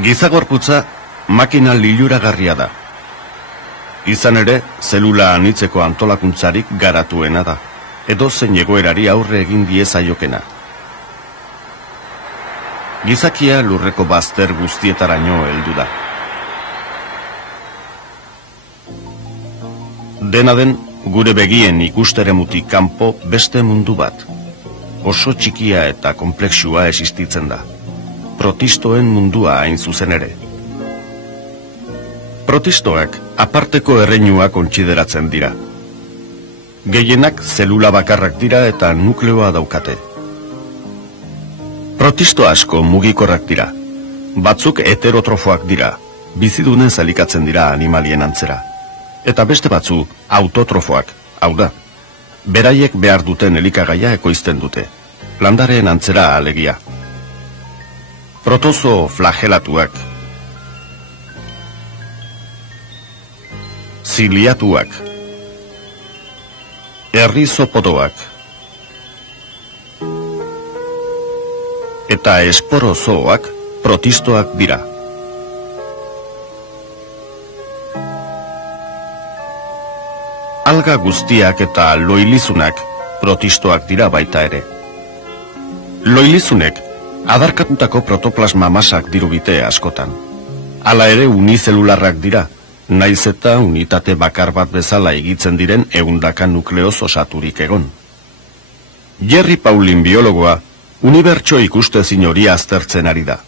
Gizagorputza makina liluragarria da. Izan ere, zelula anitzeko antolakuntzarik garatuena da, edo zein egoerari aurre egin diezaiokena. Gizakia lurreko bazter guztietaraino heldu da. Dena den, gure begien ikusteremutik kanpo beste mundu bat. Oso txikia eta konplexua existitzen da. Protistoen mundua hain zuzen ere. Protistoak aparteko erreinua kontsideratzen dira. Gehienak zelula bakarrak dira eta nukleoa daukate. Protisto asko mugikorrak dira. Batzuk heterotrofoak dira, bizidunen zalikatzen dira animalien antzera. Eta beste batzu autotrofoak, hau da. Beraiek behar duten elikagaia ekoizten dute. Landareen antzera alegia. Protozo flagelatuak, ziliatuak, errizopodoak, eta esporozoak protistoak dira. Alga guztiak eta loilizunak protistoak dira baita ere. Loilizunek adarkatutako protoplasma masak dirubite askotan. Hala ere unizelularrak dira, naiz eta unitate bakar bat bezala egitzen diren ehundaka nukleoz osaturik egon. Jerry Paulin biologoa, unibertso ikustezin hori aztertzen ari da.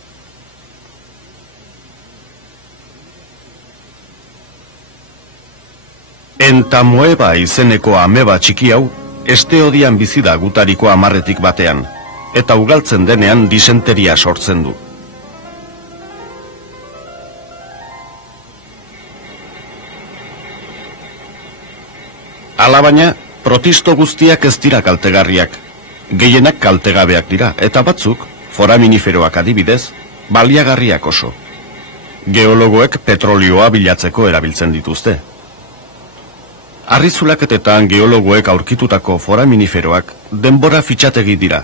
Entamoeba izeneko ameba txiki hau, esteodian bizi da gutariko 10 batean, eta ugaltzen denean disenteria sortzen du. Alabaina, protisto guztiak ez dira kaltegarriak, gehienak kaltegabeak dira, eta batzuk, foraminiferoak adibidez, baliagarriak oso. Geologoek petrolioa bilatzeko erabiltzen dituzte. Arrizulaketetan geologoek aurkitutako foraminiferoak denbora fitxategi dira.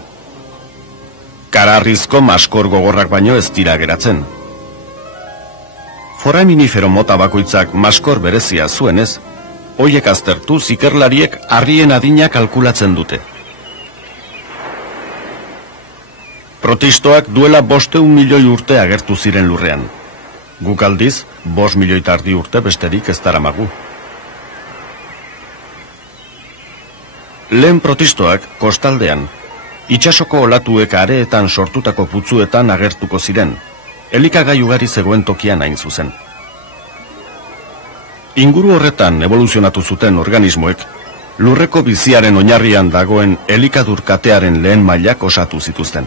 Kararrizko maskor gogorrak baino ez dira geratzen. Foraminifero mota bakoitzak maskor berezia zuenez, hoiek aztertu ikerlariek harrien adina kalkulatzen dute. Protistoak duela 500 milioi urte agertu ziren lurrean. Guk aldiz, 5 milioi tardi urte besterik ez daramagu. Lehen protistoak kostaldean, itsasoko olatuek areetan sortutako putzuetan agertuko ziren, elikagai ugari zegoen tokian hain zuzen. Inguru horretan evoluzionatu zuten organismoek, lurreko biziaren oinarrian dagoen elikadur katearen lehen mailak osatu zituzten.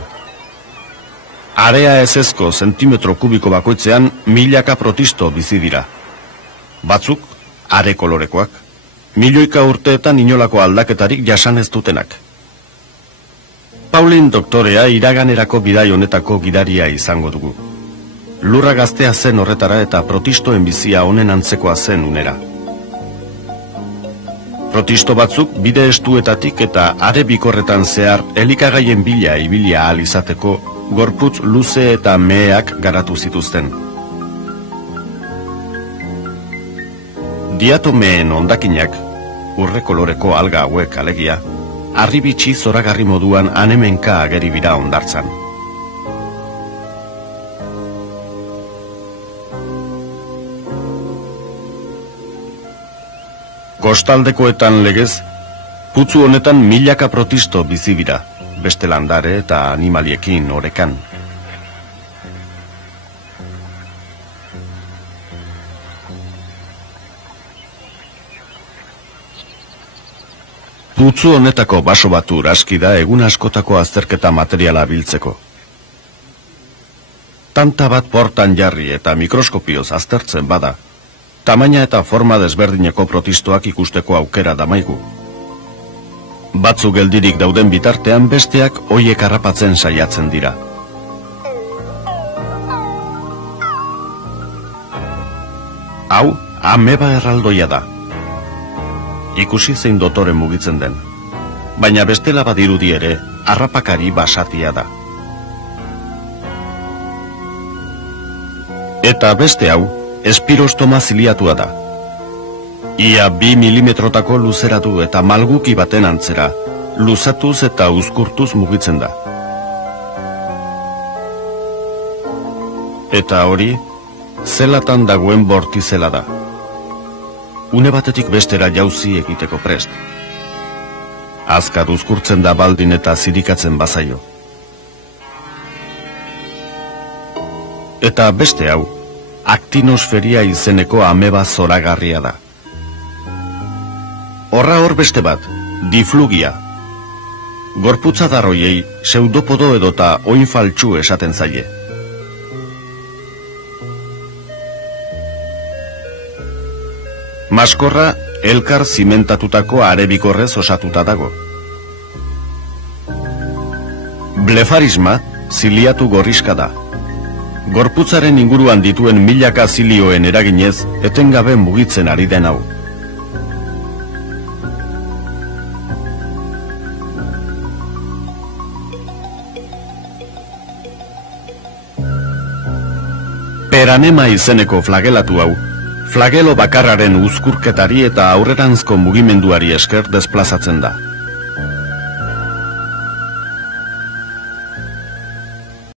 Area ezezko zentimetro kubiko bakoitzean milaka protisto bizi dira. Batzuk, are kolorekoak, milioika urteetan inolako aldaketarik jasan ez dutenak. Paulin doktorea iraganerako bidai honetako gidaria izango dugu. Lurra gaztea zen horretara eta protistoen bizia honen antzekoa zen unera. Protisto batzuk bide estuetatik eta are bikorretan zehar elikagaien bila ibilia ahal izateko gorputz luze eta meheak garatu zituzten. Diatomeen hondakinak, urre koloreko alga hauek alegia, harribitxi zoragarri moduan anemenka ageri bira hondartzan. Kostaldekoetan legez, putzu honetan milaka protisto bizi dira, beste landare eta animaliekin orekan. Putzu honetako baso batur aski da egun askotako azterketa materiala biltzeko. Tanta bat portan jarri eta mikroskopioz aztertzen bada, tamaina eta forma desberdineko protistoak ikusteko aukera damaigu. Batzu geldirik dauden bitartean besteak hoiek harrapatzen saiatzen dira. Hau, ameba erraldoia da. Ikusi zein dotore mugitzen den. Baina bestela badirudi ere, harrapakari basatia da. Eta beste hau, espirostoma ziliatua da. Ia 2 milimetrotako luzeratu eta malguki baten antzera, luzatuz eta uzkurtuz mugitzen da. Eta hori, zelatan dagoen bortizela da. Une batetik bestera jauzi egiteko prest. Azkar uzkurtzen da baldin eta zirikatzen bazaio. Eta beste hau, aktinosferia izeneko ameba zoragarria da. Horra hor beste bat, diflugia. Gorputza darroiei pseudopodo edota oin faltsu esaten zaie. Maskorra elkar zimentatutako arebikorrez osatuta dago. Blefarisma ziliatu gorriska da. Gorputzaren inguruan dituen milaka zilioen eraginez etengabe mugitzen ari den hau. Peranema izeneko flagelatu hau, flagelo bakarraren uzkurketari eta aurreranzko mugimenduari esker desplazatzen da.